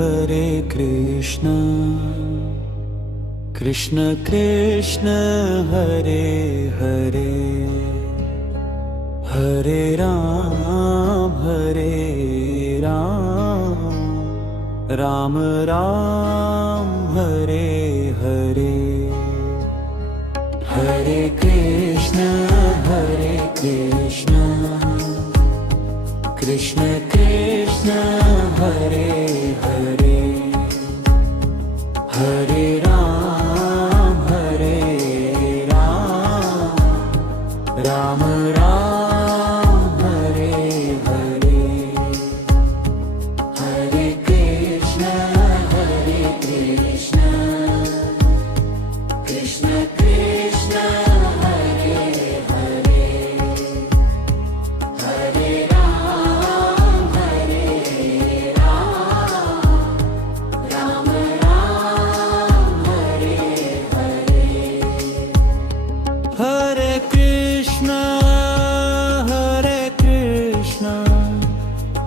Hare Krishna Krishna Krishna Hare Hare Hare Ram Ram Ram Hare Hare Hare Krishna Krishna Krishna Hare Hare Hare Ram Ram Ram Hare Hare Hare Krishna Krishna Krishna Hare Hare Hare Ram Ram Ram Hare Hare Hare Krishna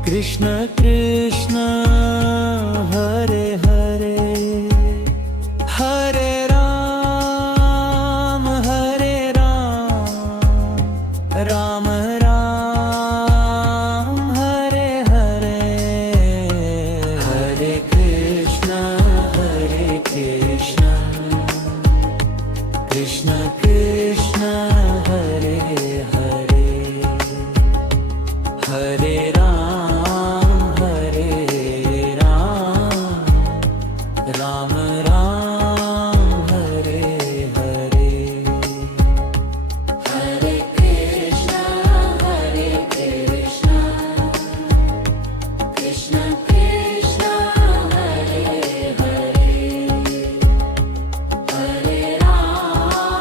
Krishna Krishna Hare Hare Hare Ram Ram Ram Hare Hare Hare Krishna Krishna Krishna Hare Hare Hare Ram Ram Ram Hare Hare Hare Krishna Krishna Krishna Hare Hare Hare Ram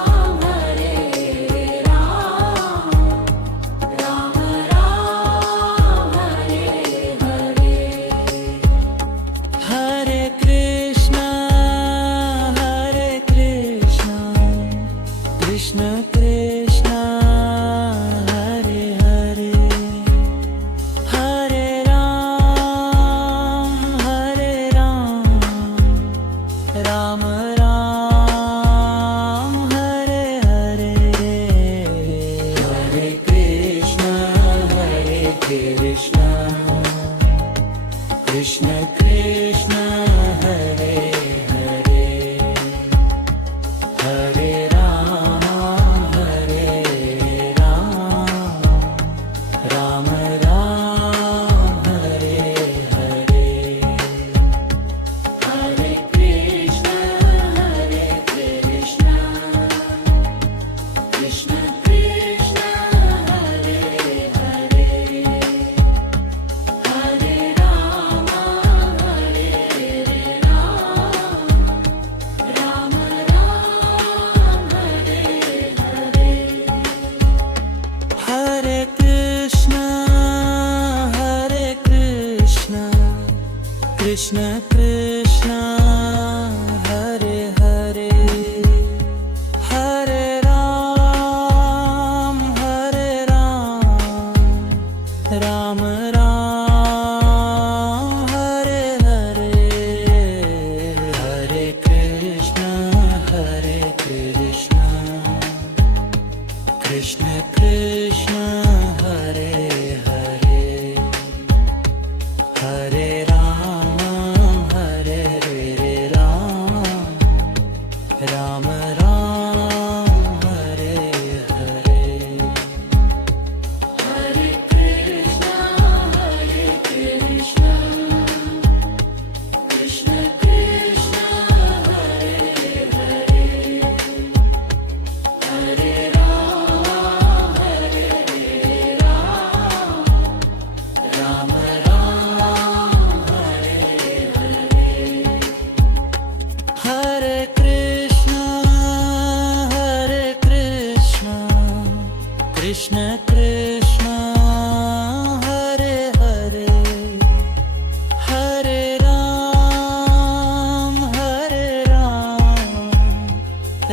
Ram Ram Hare Hare Hare Krishna Krishna Krishna Hare Hare Hare Ram Ram Ram Hare Hare Hare Krishna Krishna Krishna Hare Hare Hare Ram Ram Ram Hare Hare Hare Krishna Krishna Krishna Hare Hare Hare Ram Ram Ram Hare Hare Hare Krishna Krishna Krishna Hare Hare Hare Ram Ram Ram Hare Hare Hare Krishna Krishna Krishna Hare Hare Hare Ram Ram Ram Hare Hare Hare Krishna Krishna Krishna Hare Hare Hare Ram Ram Ram Hare Hare Hare Krishna Krishna Krishna Hare Hare Hare Ram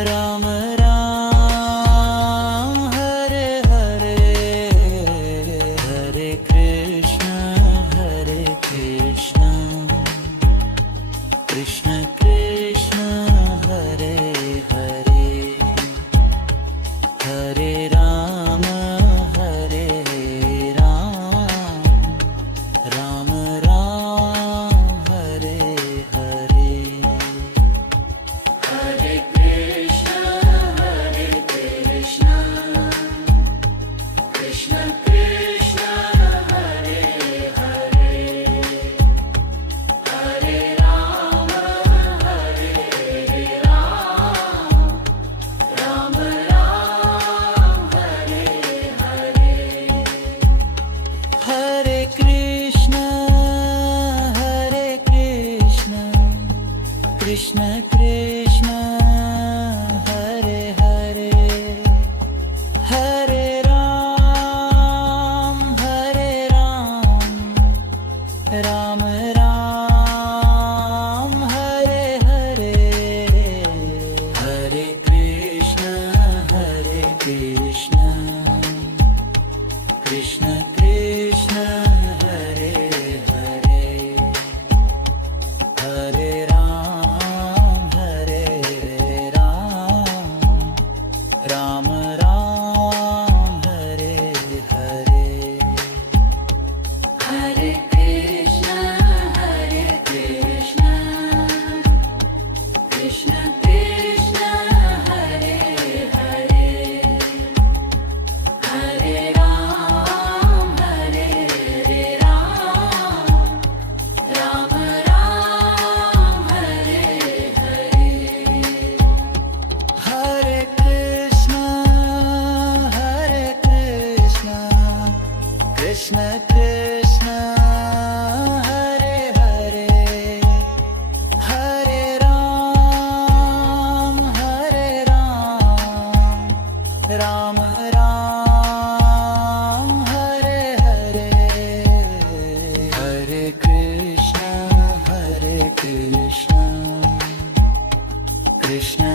Ram Ram Hare Hare Hare Krishna Krishna Krishna Hare Hare Hare Rama Hare Ram Ram Ram Hare Hare Hare Krishna, Krishna Krishna, Hare Hare, Hare Rama, Hare Ram, Ram Ram, Hare Hare. Hare Krishna Krishna Krishna Hare Hare Hare Ram Ram Ram Hare Hare Hare Krishna Krishna Krishna Hare Hare Hare Ram Ram Ram Hare Hare Hare Krishna, Krishna Krishna, Hare Hare, Hare Ram, Ram Ram, Hare Hare. Hare Krishna Krishna Krishna Hare Hare Hare Ram Ram Ram Hare Hare Hare Krishna Krishna Krishna